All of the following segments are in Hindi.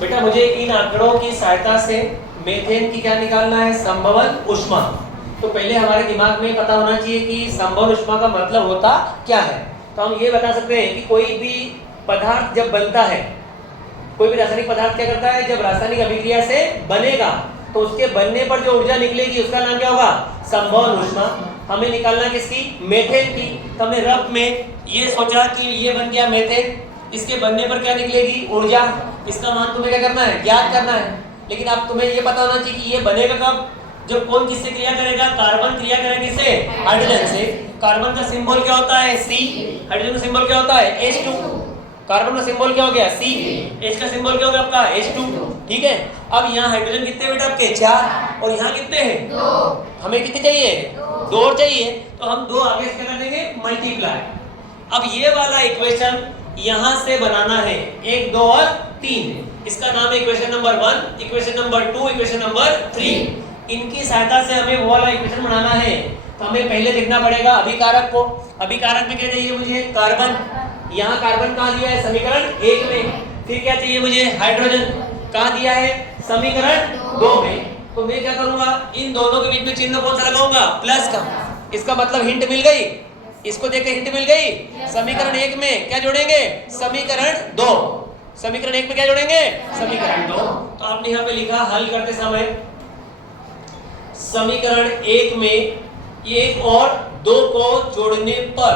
बेटा मुझे इन आंकड़ों की सहायता से मीथेन की क्या निकालना है, संभवन ऊष्मा। तो पहले हमारे दिमाग में पता होना चाहिए कि संभवन ऊष्मा का मतलब होता क्या है। तो हम ये बता सकते हैं कि कोई भी पदार्थ जब बनता है, कोई भी रासायनिक पदार्थ क्या करता है, जब रासायनिक अभिक्रिया से बनेगा तो उसके बनने पर जो ऊर्जा निकलेगी उसका नाम क्या होगा, संभवन ऊष्मा। हमें निकालना किसकी, मीथेन की। तो हमने रफ में ये सोचा कि ये बन गया मीथेन, इसके बनने पर क्या निकलेगी, ऊर्जा। इसका मान तुम्हें क्या करना है, ज्ञात करना है। लेकिन अब तुम्हें ये पता होना चाहिए कि ये बनेगा कब, जब कौन किससे क्रिया करेगा, कार्बन क्रिया करेगा किससे, हाइड्रोजन से। कार्बन का सिंबल क्या होता है, C। हाइड्रोजन का सिंबल क्या होता है, H2। कार्बन का सिंबल क्या हो गया, C। H का सिंबल क्या हो गया आपका, H2। ठीक है। अब यहाँ हाइड्रोजन कितने बेटा आपके, 4, और यहाँ कितने हैं, 2। हमें कितने चाहिए, 2 और चाहिए। तो हम 2 आगे से कर देंगे मल्टीप्लाई। अब ये वाला इक्वेशन यहाँ से बनाना है, 1, 2 और 3। इसका नाम है equation number 1, equation number 2, equation number 3। इनकी सहायता से हमें वो वाला इक्वेशन बनाना है। तो हमें पहले देखना पड़ेगा अभिकारक को। अभिकारक में क्या चाहिए मुझे, कार्बन। यहाँ कार्बन कहाँ दिया है, समीकरण 1 में। फिर क्या चाहिए मुझे, हाइड्रोजन। कहाँ दिया है, समीकरण 2 में। तो मैं क्या करूंगा, इन दोनों के बीच में चिन्ह कौन सा लगाऊंगा, प्लस का। इसका मतलब हिंट मिल गई, इसको देख के हिंट मिल गई। समीकरण 1 में क्या जोड़ेंगे, समीकरण 2। समीकरण 1 में क्या जोड़ेंगे, समीकरण 2। तो आपने यहाँ पे लिखा हल करते समय, समीकरण 1 में 1 और 2 को जोड़ने पर,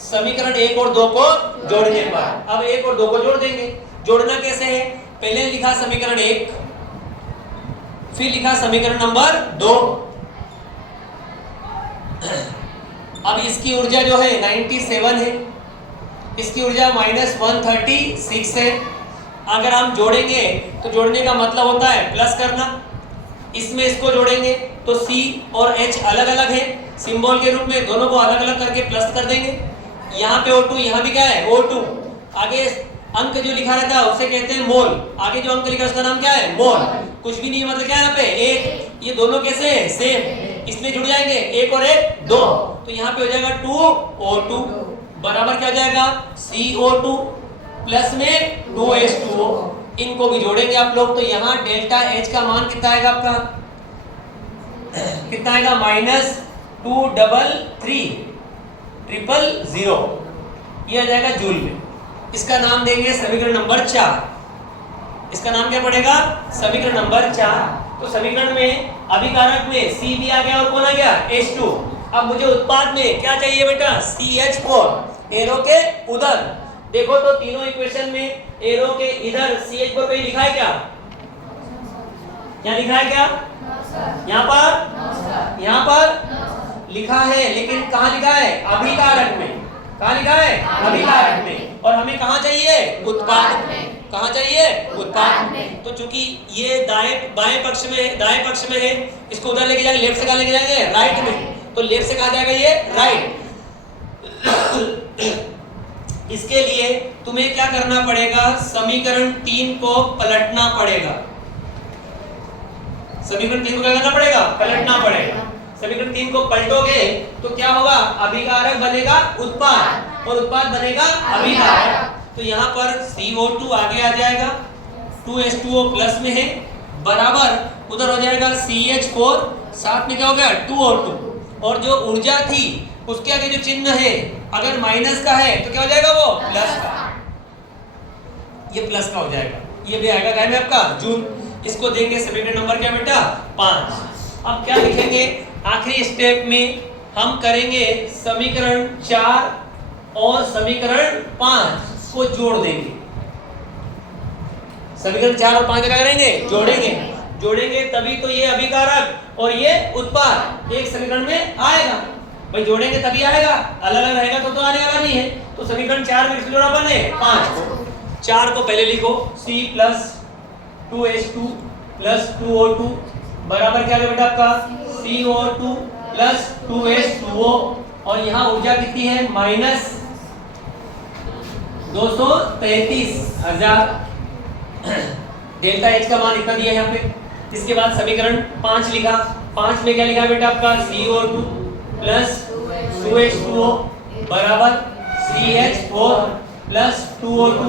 समीकरण 1 और 2 को जोड़ने पर, अब 1 और 2 को जोड़ देंगे। जोड़ना कैसे है, पहले लिखा समीकरण 1, फिर लिखा समीकरण नंबर 2। अब इसकी ऊर्जा जो है 97 है, इसकी ऊर्जा -136 है। अगर हम जोड़ेंगे तो जोड़ने का मतलब होता है प्लस करना। इसमें इसको जोड़ेंगे तो C और H अलग अलग है, सिंबल के रूप में दोनों को अलग अलग करके प्लस कर देंगे। यहाँ पे O2, यहाँ भी क्या है, O2। आगे अंक जो लिखा रहता है उसे कहते हैं मोल। आगे जो अंक लिखा है उसका नाम क्या है, मोल। कुछ भी नहीं, मतलब क्या है यहाँ पे 1। ये दोनों कैसे है, सेम, इसलिए जुड़ जाएंगे, 1 और 1 2। तो यहाँ पे हो जाएगा 2O2 बराबर क्या हो जाएगा, CO2 प्लस में 2H2O। इनको भी जोड़ेंगे आप लोग। तो यहाँ डेल्टा H का मान कितना आएगा आपका, कितना आएगा, -233,000। ये आ जाएगा जूल में। इसका नाम देंगे समीकरण नंबर 4। इसका नाम क्या पड़ेगा, समीकरण नंबर 4। तो समीकरण में अभिकारक में C भी आ गया और कौन आ गया, H2। अब मुझे उत्पाद में क्या चाहिए बेटा, CH4। एरो के उधर देखो तो तीनों इक्वेशन में एरो के इधर CH4 कहीं लिखा है क्या, क्या लिखा है क्या, यहाँ पर लिखा है, लेकिन कहाँ लिखा है, अभिकारक में। कहाँ लिखा है, अभिकारक में। और हमें कहाँ चाहिए, उत्पाद में। कहाँ चाहिए, उत्पाद में। तो चूंकि ये बाएं पक्ष में है, इसको उधर लेके जाएंगे, लेफ्ट से कहाँ लेके जाएंगे, राइट में। तो लेफ्ट से कहाँ जाएगा, ये राइट। इसके लिए तुम्हें क्या करना पड़ेगा, समीकरण 3 को पलटना पड़ेगा। समीकरण 3 को क्या करना पड़ेगा, पलटना पड़ेगा। समीकरण 3 को पलटोगे तो क्या होगा, अभिकारक बनेगा उत्पाद और उत्पाद बनेगा अभिकारक। तो यहाँ पर CO2 आगे आ जाएगा, 2H2O प्लस में है, बराबर उधर हो जाएगा CH4, साथ में क्या हो गया 2O2। और जो ऊर्जा थी उसके आगे जो चिन्ह है अगर माइनस का है तो क्या हो जाएगा, वो प्लस का। ये प्लस का हो जाएगा, ये भी आएगा क्या में आपका जूल। इसको देंगे समीकरण नंबर क्या बेटा, 5। अब क्या लिखेंगे, आखिरी स्टेप में हम करेंगे समीकरण 4 और समीकरण 5 को जोड़ देंगे। समीकरण 4 और 5 क्या करेंगे, जोड़ेंगे तभी तो ये अभिकारक और ये उत्पाद एक समीकरण में आएगा। भाई जोड़ेंगे तभी आएगा, अलग अलग रहेगा तो आने वाला नहीं है। तो समीकरण 4 में जोड़ा बने 5 को। 4 को पहले लिखो, C plus 2H2 plus 2O2 बराबर क्या है बेटा आपका, CO2 प्लस 2H2O। और यहाँ ऊर्जा कितनी है, -233,000। डेल्टा H का मान इतना दिया है यहाँ पे। इसके बाद समीकरण 5 लिखा, 5 में क्या लिखा बेटा आपका, CO2 प्लस 2H2O बराबर CH4 प्लस 2O2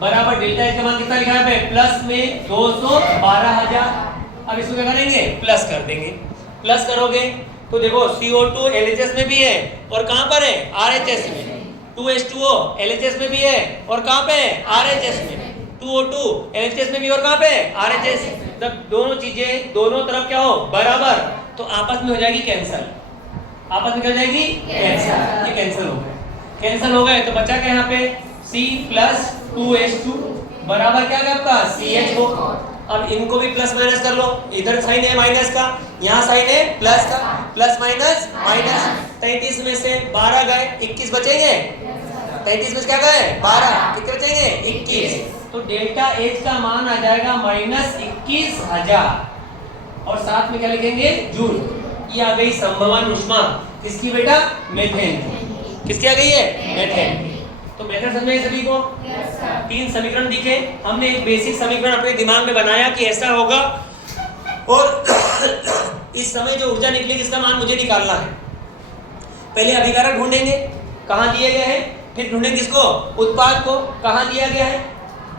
बराबर डेल्टा एच का मान कितना लिखा है पे प्लस में 212,000। अब इसको क्या करेंगे प्लस कर देंगे। प्लस करोगे तो देखो CO2 LHS में भी है और कहां पर है RHS में, 2H2O LHS में भी है और कहां पे है RHS में, 2O2 LHS में भी और कहां पे है RHS। जब दोनों चीजें दोनों तरफ क्या हो बराबर तो आपस में हो जाएगी कैंसिल, आपस में क्या हो जाएगी कैंसिल। ये कैंसिल हो गए, कैंसिल हो गए तो बचा क्या यहाँ पे C प्लस 2H2 बराबर क्या गया आपका CH4। अब इनको भी प्लस माइनस कर लो, इधर साइन है माइनस का, यहाँ साइन है प्लस का, प्लस माइनस माइनस। 33 में से 12 गए 21 बचेंगे, 33 में से क्या गए 12, कितने बचेंगे 21। तो डेल्टा एच का मान आ जाएगा -21,000 और साथ में क्या लिखेंगे जूल। ये आ गई संभवन ऊष्मा किसकी बेटा मीथेन की। किसकी आ गई है मीथेन। तो मेथड समझ गए सभी को। तीन समीकरण दिखे, हमने एक बेसिक समीकरण अपने दिमाग में बनाया कि ऐसा होगा और इस समय जो ऊर्जा निकलेगी इसका मान मुझे निकालना है। पहले अभिकारक ढूंढेंगे कहाँ दिए गए हैं, फिर ढूंढेंगे किसको उत्पाद को कहाँ दिया गया है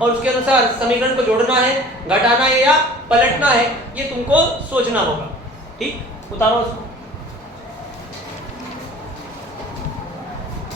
और उसके अनुसार समीकरण को जोड़ना है, घटाना है या पलटना है, ये तुमको सोचना होगा। ठीक, उतारो उसको।